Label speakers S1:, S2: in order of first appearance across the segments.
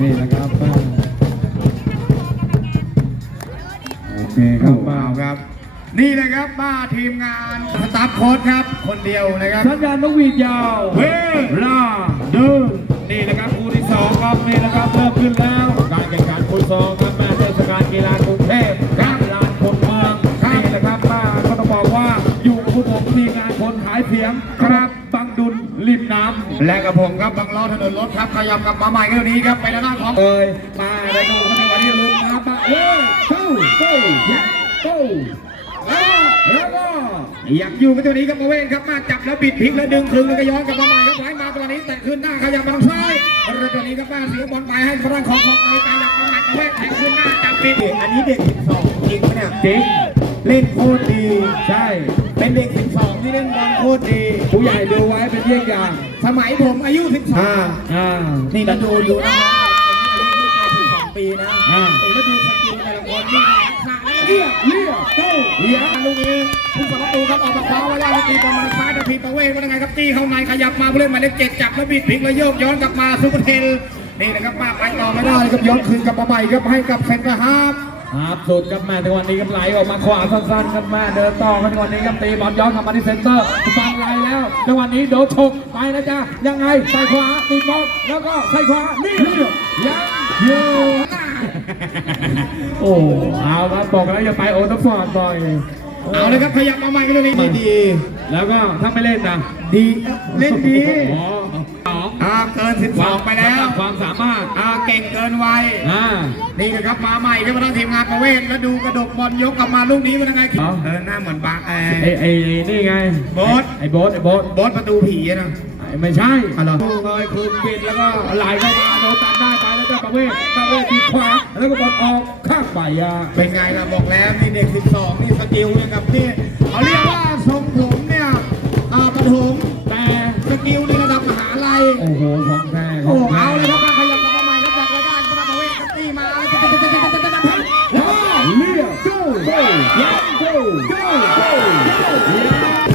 S1: นี่นะครับมาโอเคค
S2: ค
S1: รั
S2: รั
S1: บบมา
S2: มาครับ นี่นะครับมาทีมงานสตาฟโค้ชครับ คนเดียวนะครับ
S1: สัญญาณนกหวีดยาว
S2: เฮ้ย
S1: ลาเดินนี่นะครับคู่ที่สองครับนี่นะครับเริ่มขึ้นแล้ว การแข่งขันคู่สองครับแม่เทศกาลกีฬากรุง และกับผมครับบังล้
S2: อถนนรถครับขยับกลับมาใหม่เรื่องนี้ครับไปด้านหน้าของ
S1: เอ้ยมาได้ดูกันในวันนี้ลุ้นน้ำมาเอ้ยเข้าเข้าเข้าแล้วแล้วก็
S2: อยากอยู่กับตัวนี้ครับมาเว้นครับมาจับแล้วบิดพลิกแล้วดึงคืนแล้วก็ย้อนกลับมาใหม่ครับไว้มาตัวนี้แตะขึ้นหน้าขยับมาทางซ้ายแล้วตัวนี้ครับมาเสียบอลไปให้ทางด้าของของไอ้ไปหลักมาใหม่มาเว้นแตะขึ้นหน้าจับบิดอันนี้เด็ก12จริงไหมเนี่ย
S1: จริง
S2: เล่นโคตรดี
S1: ใช่
S2: เป็นเด็ก 12 ที่เล่นบอลโคตรดี
S1: ผู้ใหญ่ดูไว้เป็นเยี่ยงอย่าง
S2: สมัยผมอายุ
S1: อ่า
S2: 13
S1: อ่า
S2: นี่เราดูอยู่นะอายุไม่เกิน12ปีนะ
S1: อ่า
S2: ผมแล้วดูสกิลแต่ละคนนี่สระแล้วเรียกเรียกเจ้าเรียกลูกนี้ผู้สัประตูครับออกมาคว้าไว้ได้แล้วตีประมาณซ้ายแต่ผิดประเวทว่ายังไงครับตีเข้าในขยับมาผู้เล่นหมายเลขเจ็ดจับแล้วบิดพลิกแล้วโยกย้อนกลับมาซูเปอร์เทนนี่นะครับมาไปต่อไม่ได้ครับย้อนคืนกลับมาใหม่ครับให้กับเซนเตอร์ฮาฟ
S1: ครับสุดครับแม่ในวันนี้ครับไหลออกมาขวาสั้นๆครับแม่เดินต่อครับในวันนี้ครับตีบอลย้อนกลับมาที่เซนเตอร์ฟังไหลแล้วในวันนี้โดนฉกไปนะจ๊ะยังไงใส่ขวาตีบอลแล้วก็ใส่ขวานี่ยังอยู่โอ้เอาครับบอกแล้วอย่าไปโอทัฟฟอร์ดบ่อย
S2: เอาเลยครับขยับมาใหม่กันตรงนี้ดี
S1: แล้วก็ถ้าไม่เล่นนะ
S2: ๆดีเล่นดี
S1: อ๋อสอง
S2: อ่าเกิน 12 ไปแล้ว
S1: ความสามารถ
S2: อ่าเก่งเกินวัย
S1: อ่า
S2: นี่นะครับมาใหม่ครับมาทั้งทีมงานประเวศแล้วดูกระดกบอลยกกลับมาลูกนี้เป็นยังไง
S1: อ๋อ
S2: เออหน้าเหมือนบางแอ
S1: ไอ้ไอ้ไอ้นี่ไง
S2: โบ๊ท
S1: ไอ้โบ๊ทไอ้โบ๊ท
S2: บอสประตูผีอะนะ
S1: ไอ้ไม่ใช่
S2: อะไร
S1: ดูเลยคืนปิดแล้วก็ไหลเข้ามาโดนตัดได้ไปแล้วก็ประเวศประเวศทีขวาแล้วก็บอลออกข้างไปอะ
S2: เป็นไงล่ะบอกแล้วนี่เด็ก 12 นี่สกิลเนี่ยกับนี่เขาเรียกว่าทรงผมเนี่ยอ่าประถม
S1: โอ้โหของแท้ข
S2: โอ้
S1: องแท้
S2: เอาเลยครับมาขยับกลับมาใหม่ครับจากรายการกระประเวทกับตีมาแล้วก็แล้วก็
S1: เลี้ยวโก้โก้ยังโก้โก้โก้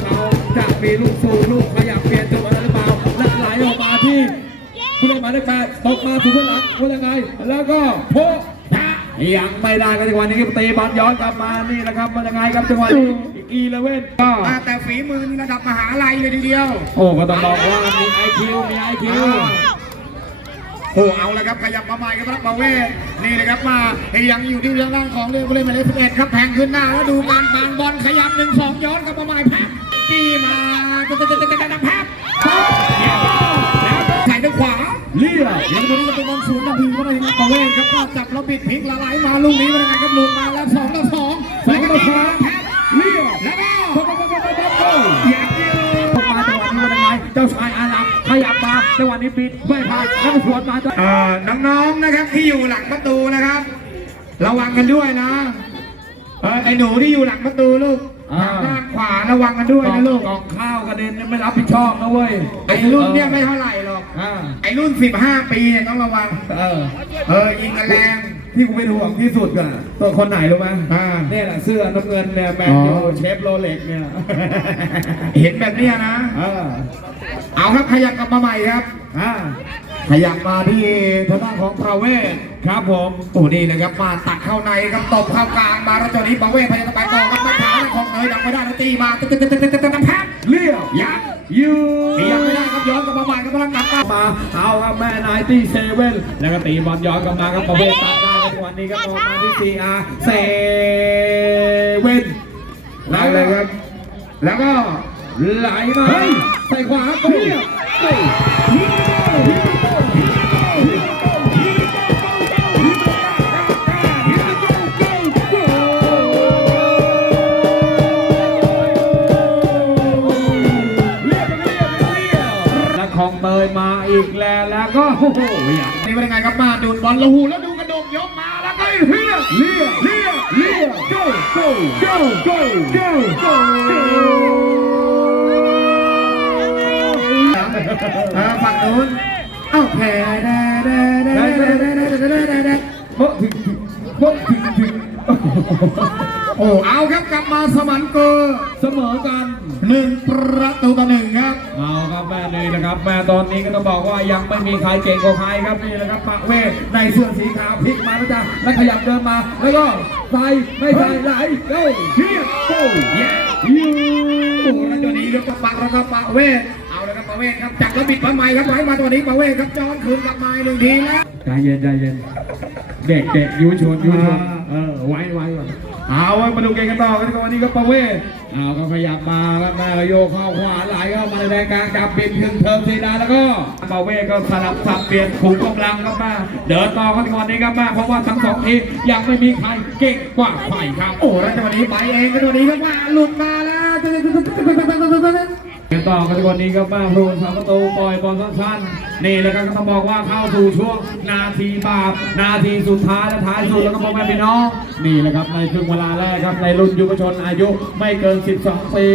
S1: เราจะมีลูกสูงลูกขยับเปลี่ยนจังหวะหรือเปล่าแล้วไหลออกมาที่ผู้เล่นหมายเลขแปดตกมาสู่ข้างหลังว่ายังไง แล้วก็โพะ ยังไม่ได้กันจังหวะนี้ครับตีบอลย้อนกลับมานี่นะครับมันยังไงครับจังหวะนี้อีเลเว่นก็
S2: อ่าแต่ฝีมือนี่ระดับมหาลัยเลยทีเดียว
S1: โอ้ก็ต้องบอกว่ามีไอคิวมีไอคิว
S2: โอ้เอาเลยครับขยับมาใหม่ครับรับประเวศนี่เลยครับมายังอยู่ที่เรื่องร่างของเรือผู้เล่นหมายเลขสิบเอ็ดครับแทงขึ้นหน้าแล้วดูการบางบอลขยับหนึ่งสองย้อนกลับมาใหม่ ย
S1: ยั
S2: งตรงนี้จะเป็นบอลศูนย์นาทีก็ได้ครับประเวศครับก็จับแล้วบิดพลิกละไหลมาลูกนี้เป็นไงครับหลุดมาแล้วสองต่อสอง
S1: สองต่อสอง
S2: แพ็ค
S1: เลี้ยว
S2: แล้วก็
S1: โป๊ะโป๊ะโป๊ะโป๊ะโป๊ะโป๊ะ
S2: อยากยืน
S1: เข้ามาจังหวะนี้เป็นยังไงเจ้าชายอาลัมขยับมาจังหวะนี้ปิดไม่ผ่านแล้วสวนมาจัง
S2: เอ่อน้องๆนะครับที่อยู่หลังประตูนะครับ ระวังกันด้วยนะเออไอ้หนูที่อยู่หลังประตูลูกทางด้านขวาระวังกันด้วยนะลูก
S1: กองข้าวกระเด็นไม่รับผิดชอบนะเว้ย
S2: ไอ้รุ่นเนี่ยไม่เท่าไหร่หร อก
S1: อ่า
S2: ไอ้รุ่น 15 ปีเนี่ยต้องระวัง
S1: เออ
S2: เออยิงกันแรง
S1: ที่กูเป็นห่วงที่สุดอะตัวคนไหนรู้ไหม
S2: อ่า
S1: เนี่ยแหละเสื้อน้ำเงินเนี่ยแมนยูเชฟโรเล็กเนี่ย
S2: เห็นแบบเนี้ยนะ
S1: อ่า
S2: เอาครับขยับกลับมาใหม่ครับ
S1: อ่า
S2: ขยับมาที่ทางด้านของพราเวศ
S1: ครับผม
S2: โอ้นี่เลยครับมาตัดเข้าในครับตบเข้ากลางมาแล้วตอนนี้พราเวศพยายามจะไปต่อครับมาถางของเนยดังไม่ได้แล้วตีมาตึ๊ดตึ๊ดตึ๊ดตึ๊ดตึ๊ดตึ๊ดแพ็ค
S1: เลี้ยว
S2: ยัก
S1: ยู
S2: เสียไม่ได้ครับย้อนกลับมาใหม่ครับพลังกลับมา
S1: มาเอาครับแม่นายตี้เซเว่นแล้วก็ตีบอลย้อนกลับมาครับประเภทตัดได้ในวันนี้ก็ออกมาที่ซีอาร์เซเว่น
S2: แล้วเลยครับ แล้วก็
S1: ไหลมาใส่ขวาเปี้ย เตยมาอีกแล้วแล้วก็โอ้โหอย่าง
S2: นี่เป็นยังไงครับมาดูบอลละหูแล้วดูกระดกยกมาแล้วก็เฮีย
S1: เลี้ยเลี้ยเลี้ย go go go go go go
S2: เออฝั่งนู้นเอ้าแพ้ได้ได้ได้ได้ได้ได้ได้ได้ได้
S1: โป๊ะถึงถึงโป๊ะถึงถึง
S2: โอ้เอาครับกลับมาสมันเกอร์
S1: เสมอกัน
S2: หนึ่งประตูต่อหนึ่งครับ
S1: เอาครับแม่นี่นะครับแม่ตอนนี้ก็ต้องบอกว่ายังไม่มีใครเก่งกว่าใครครับนี่นะครับปะเวทในเสื้อสีขาวพลิกมาแล้วจ้ะแล้วขยับเดินมา แล้วก็ใส่ไม่ใส่ไหลเก้าเฮียโก้แย่ยู
S2: โอ้โหแล้วตัวนี้ครับปะแล้วก็ปะเวทเอาเลยครับปะเวทครับจับแล้วบิดมาใหม่ครับไว้มาตัวนี้ปะเวทครับจอนคืนกลับมาอีกหนึ่งทีแล้ว
S1: ใจเย็นใจเย็นเด็กเด็กยูชนยูชนเออไว้ไว้ก่อน เอาไว้มาดูเกมกันต่อกันวันนี้ก็ประเวศเอาก็ขยับมาครับแม่ก็โยกเข้าขวาไหลเข้ามาในแดนกลางจับบินถึงเทิมสีดาแล้วก็ประเวศก็สลับสับเปลี่ยนขุมกำลังครับแม่เดินต่อกันดีกว่านี้ครับแม่เพราะว่าทั้งสองทีมยังไม่มีใครเก่งกว่าใครครับ
S2: โอ้แล้วจังหนี้ไปเองกันวันนี้ครับว่าหลุดมาแล้ว
S1: กมต่อกันกว่านี้ครับแม่พลูนสามประตูปล่อยบอลสั้นๆนี่แหละครับก็ต้องบอกว่าเข้าสู่ช่วงนาทีบาปนาทีสุดท้ายและท้ายสุดแล้วก็พ่อแม่พี่น้องนี่แหละครับในครึ่งเวลาแรกครับในรุ่นยุวชนอายุไม่เกิน 12 ปี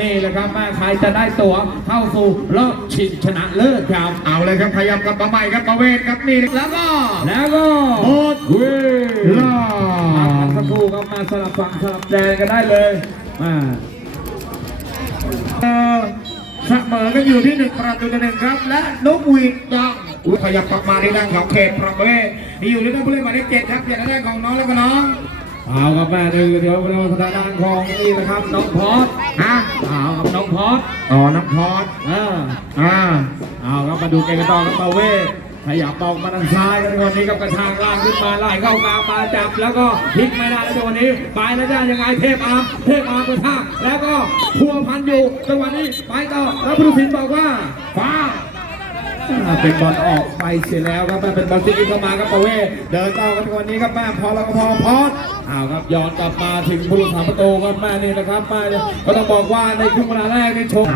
S1: นี่แหละครับแม่ใครจะได้ตั๋วเข้าสู่รอบชิงชนะเลิศครับ
S2: เอาเลยครับขยับกับมาใหม่ครับประเวทครับนี่แล้วก็
S1: แล้วก็
S2: หมด
S1: เว
S2: ลา
S1: สักครู่ครับมาสลับฝั่งสลับแดนกันได้เลยมา
S2: เอ่อเสมอกันอยู่ที่หนึ่งประตูต่อหนึ่งครับ และนกหวีดดังอุ๊ยขยับกลับมาในด้านของเขตประเวศที่อยู่ในด้านผู้เล่นหมายเลขเจ็ดครับเปลี่ยนในด้านของน้องแล้วก็น้อง
S1: เอาครับแม่เดี๋ยวเดี๋ยวเราทางด้านของนี่นะครับน้องพอด
S2: ฮะ
S1: เอาครับน้องพอด
S2: อ๋อน้ำพอด
S1: อ่า
S2: อ่า
S1: เอาครับมาดูเกมกันต่อกับประเวศ ขยับออกมาทางซ้ายกันในวันนี้กับกระชากล่างขึ้นมาไล่เข้ากลางมาจับแล้วก็พลิกไม่ได้แล้ววันนี้ไปแล้วจ้ยังไงเทพอาร์มเทพอาร์มกระชากแล้วก็พัวพันอยู่จังหวะนี้ไปต่อแล้วผู้ตัดสินบอกว่าฟ้าอ่าเป็นบอลออกไปเสียแล้วครับแม่เป็นบอลที่อินเข้ามาครับประเวศเดินต่อกันวันนี้ครับแม่พอแล้วก็พอพอดเอาครับย้อนกลับมาถึงผู้รักษาประตูครับแม่นี่นะครับแม่ก็ต้องบอกว่าในครึ่งเวลาแรกนี่ชว์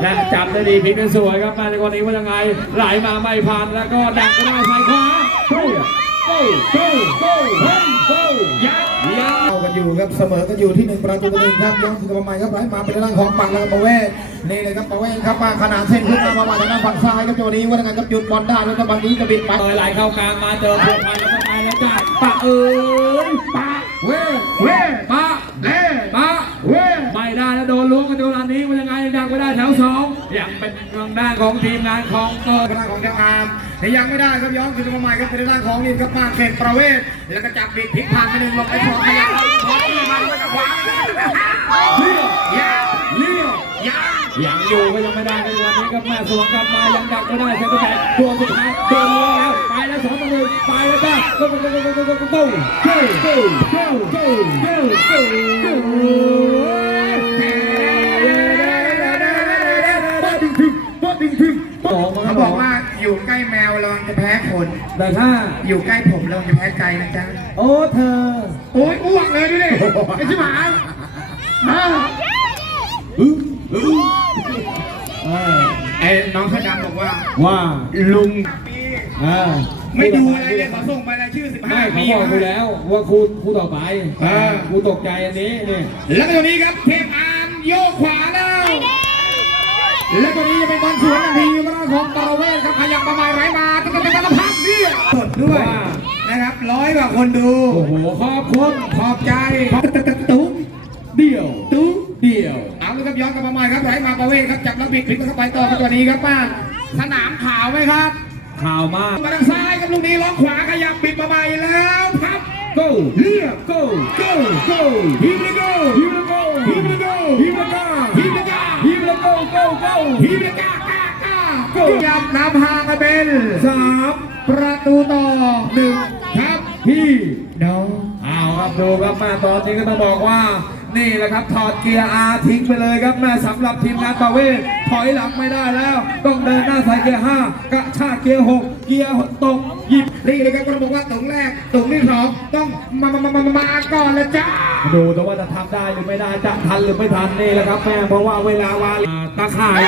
S1: และจับได้ดีพลิกได้สวยครับมาในวันนี้ว่ายังไง ไหลมาไม่ผ่านแล้วก็ดักก็ได้ซ้ายขวาโก้โก้โก้โก้เฮ้ยโก้ยัดยัด
S2: เข้ากันอยู่ครับเสมอกันอยู่ที่หนึ่งประตูต่อหนึ่งครับย้อนคืนกลับมาใหม่ครับไหลมาเป็นด้านของปังแล้วก็ปะเวศนี่เลยครับประเวศครับมาขนาดเส้นขึ้นมาประมาณทางด้านฝั่งซ้ายครับตัวนี้ว่ายังไงครับหยุดบอลได้แล้วก็บอลนี้จะบิดไป
S1: ต่อยไหลเข้ากลางมาเจอพวกพันแล้วก็ไปแล้วจ้าปะเอ้ยปะเว้ย
S2: เว้ย
S1: ปะ
S2: เล่
S1: ปะ
S2: เว้ย
S1: ไม่ได้แล้วโดนล้วงกันโดนอันนี้ ยังเป็นทางด้านของทีมงานของเกิด
S2: ทางด้านของเจ้าอามแต่ยังไม่ได้ครับย้อนคืนมาใหม่ครับเป็นทางด้านของนี่ครับมาเขตประเวศแล้วก็จับบิดพลิกผ่านไปหนึ่งลงไปสองขยับขอที่มาแล้วก็ขวา
S1: เลี้ยว
S2: ยา
S1: เลี้ยว
S2: ยา
S1: ยังอยู่ก็ยังไม่ได้ในวันนี้ครับแม่สวนกลับมายังดักก็ได้เซนเตอร์แตัวสุดท้ายโดนล้วงแล้วไปแล้วสองต่อหนึ่งไปแล้วจ้าก็ก็ก็ก็ก็ก็ก็โก้โก้โก้โก้โก้โก้โก้
S2: คน
S1: แต่ถ้า
S2: อยู่ใกล้ผมระวังจะแพ้ไก่นะจ๊ะ
S1: โอ้เธอ
S2: โอ้ยอ้วกเลยดูดิไอ้ชิบหายอ้าว
S1: อึ้งอึ้งเออ
S2: ไอ้น้องเสื้อดำบอกว่า
S1: ว่า
S2: ลุง
S1: เออ
S2: ไม่ดูอะไรเลยขอส่งไปรายชื่อ
S1: ไม่
S2: 15
S1: เขา
S2: ปี
S1: บอกไปแล้ว ว่าครูครูต่อไป
S2: เออ
S1: ครูตกใจอันนี้นี่
S2: แล้วก็ตัวนี้ครับเทพอามโยกขวาแล้ว และตัวนี้จะเป็นบอลสวนทันทีมาของปรเวศครับขยับประมาณไรมาตะตะตะตะพักเนี่ย สดด้วยนะครับร้อยกว่าคนดู
S1: โอ้โห ขอบคุณ
S2: ขอบใจขอบตะตะตุ้ม
S1: เดี่ยว
S2: ตุ้ม
S1: เดี่ยว
S2: เอาเลยครับย้อนกลับมาใหม่ครับไรมาประเวศครับจับแล้วบิดพลิกเข้าไปต่อกับตัวนี้ครับป้าสนามขาวไหมครับ
S1: ข่าวมาก
S2: มาทางซ้ายครับลูกนี้ล็อกขวาขยับบิดมาใหม่แล้วครับ
S1: go
S2: เรียบ
S1: go
S2: go
S1: go
S2: ฮิมเลยโก
S1: ฮิมละ go
S2: ฮิมเลยโก
S1: ฮิมละกา
S2: ฮิมเลยกา
S1: ฮิมละ go go go
S2: ฮิมเลยกากากาก็ยับนำห่างกันเป็น
S1: สาม
S2: ประตูต่อหนึ่งครับ
S1: พี่
S2: น้อง
S1: เอาครับดูครับแม่ตอนนี้ก็ต้องบอกว่า นี่แหละครับถอดเกียร์อาทิ้งไปเลยครับแม่สำหรับทีมงานประเวศถอยหลังไม่ได้แล้ว ต้องเดินหน้าใส่เกียร์ห้ากระชากเกียร์หกเกียร์ตกหยิบ
S2: นี่เลยครับก็บอกว่าตรงแรกตรงที่สองต้องมามามามามาก่อนเลยจ้า
S1: ดูแต่ว่าจะทำได้หรือไม่ได้จะทันหรือไม่ทันนี่แหละครับแม่เพราะว่าเวลาวาอ่าตาข่าย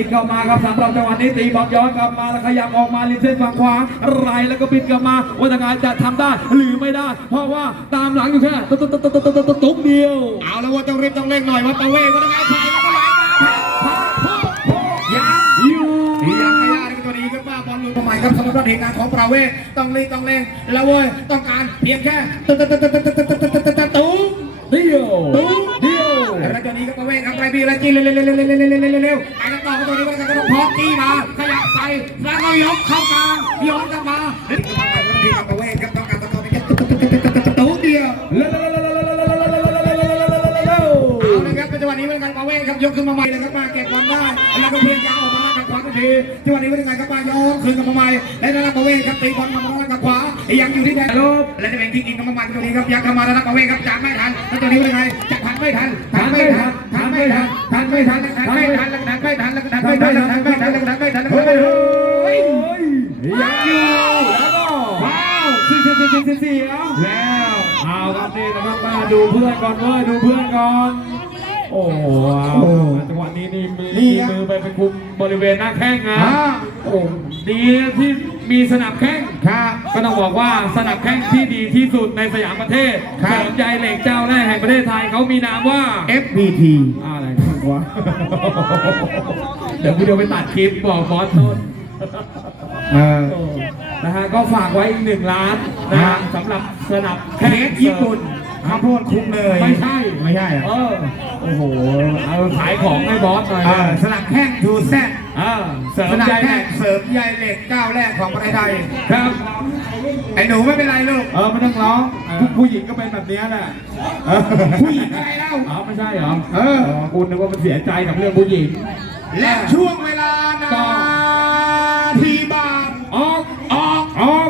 S1: กินเข้ามาครับสำหรับจังหวะนี้ตีบอลย้อนกลับมาแล้วขยับออกมาลิเส้นฝั่งขวาไรแล้วก็บินกลับมาวัฒนาจะทำได้หรือไม่ได้ เพราะว่าตามหลังอยู่แค่ตุ๊กตุ๊กตุ๊กตุ๊กตุ๊กเดียว
S2: เอาแล้วว่าต้องรีบต้องเร่งหน่อยว่าตะเวกวัฒนาใส่แล้วก็ไหลมา
S1: ยั
S2: ง
S1: อยู่ยังไม่ได้
S2: ตัวนี้ก็บ้าบอลลูนใหม่ครับสำหรับเหตุการณ์ของปราเวกต้องรีบต้องเร่งแล้วเว้ยต้องการเพียงแค่ตุ๊กตุ๊กตุ๊กตุ๊กตุ๊กตุ๊กตุ๊กตุ๊ก
S1: เดียวตุ๊กเดียว
S2: แล้วตอนนี้ก็ปะเวศทำไรพี่ลจีเร็วเร็วเร็วเร็วเร็วเร็ว ต่อประตูนี้ไปกันก็ต้องพอตีมาขยับไปแล้วก็ยกเข้ากลางยกกลับมาพี่กับตะเวนครับต้องการตะกอนไปตุ๊ตุ๊ตุ๊ตุ๊ตุ๊ตุ๊ตุ๊เดียว
S1: เอา
S2: เลยครับจังวะนี้เป็การปาเวครับยกขึ้นมาใหม่เลยครับมาเก็บบอลได้แล้วก็เพียงจะเอามาทางขวาทันทีจังหวะนี้เป็นงไงครับมายกคืนกับมาใหม่และนั่นปาเวครับตีบอลมาทางขวายังอยู่ที่แดนลบและจะเป็นที่อินกับมาใหม่ตรงนี้ครับยักษ์เข้ามาด้านปาเวครับจากไม่ทันแล้วตัวนี้เป็นไง ไม่ทันทำไม่ทันไม่ทันทำไม่ทันไม่ทันทันไม่ทันทันไม่ทันทันไม่ทันทันไม่ทันทันไม่ทันทันไม่ทัน
S1: เฮ้ย
S2: เฮ้ย
S1: ยังอยู่แล้วก็
S2: ว้าว
S1: สี่สี่สี่สี่สี่แล้วเไม่ทับนี่นม่ทันท่าดูเพื่อนม่ทันเนไม่ทันท่อนก่อนโอ้โหจังหวะนี้นี่มือมือไปไปคุมบริเวณหน้าแข้งนะโอ้ดีที่ มีสนับแข้ง
S2: ครับ
S1: ก็ต้องบอกว่าสนับแข้งที่ดีที่สุดในสยามประเทศสริมใจเหล็กเจ้าแรกแห่งประเทศไทยเขามีนามว่า
S2: FPT
S1: อะไรวะเดี๋ยวกูเดียวไปตัดคลิปบอกบอสต้นนะฮะก็ฝากไว้อีกหนึ่งล้านนะสำหรับสนับ
S2: แข้งญี่ปุ่น ข้าวโพดคุ้มเลย
S1: ไม่ใช่
S2: ไม่ใช่เออ
S1: โอ้โหเอาขายของให้บอสหน่อย
S2: สลักแห้งทูแซ่
S1: เสริมใย
S2: เหล็สริมใยเหล็กก้าวแรกของประเทศไทย
S1: ครับ
S2: ไอ้หนูไม่เป็นไรลูก
S1: เออไม่ต้องร้องผู้หญิงก็เป็นแบบนี้แหละ
S2: ผู้หญิงอะไรเล่า
S1: อ๋อไม่ใช่เหรอ
S2: เออ
S1: คุณนึกว่ามันเสียใจกับเรื่องผู้หญิง
S2: และช่วงเวลานาทีบาท
S1: ออก
S2: ออก
S1: ออก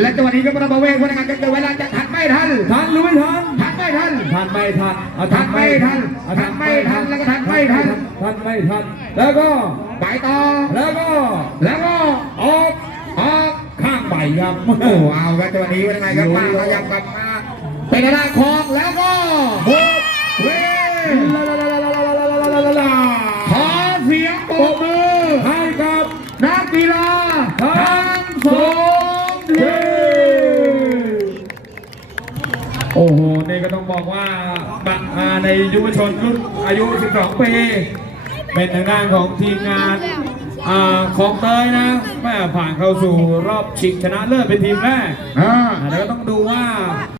S2: และจังหวะนี้
S1: ก็
S2: มาประเวงพนักงานจะเกิดเวลาจะทันไม่ทัน
S1: ทันหรือไม่ทัน
S2: ทันไม่ทัน
S1: ทันไม่ทันเอา
S2: ทันไม่ทันทันไม่ทันแล้วก็ทันไม่ทัน
S1: ทันไม่ทันแล้วก็
S2: ไปต่อ
S1: แล้วก็
S2: แล้วก็
S1: ออก
S2: ออก
S1: ข้างใบครับ
S2: โอ้โหเอาครับจังหวะนี้เป็นยังไงครับมาขยับกลับมาเป็นระดับคองแล้วก็โบกเว้
S1: บอกว่าบะอ่าในยุวชนรุ่นอายุ 12 ปี เป็นทางด้านของทีมงานอ่าของเตยนะแม่ผ่านเข้าสู่รอบชิงชนะเลิศเป็นทีมแรก
S2: อ่า
S1: อ่าแล้วก็ต้องดูว่า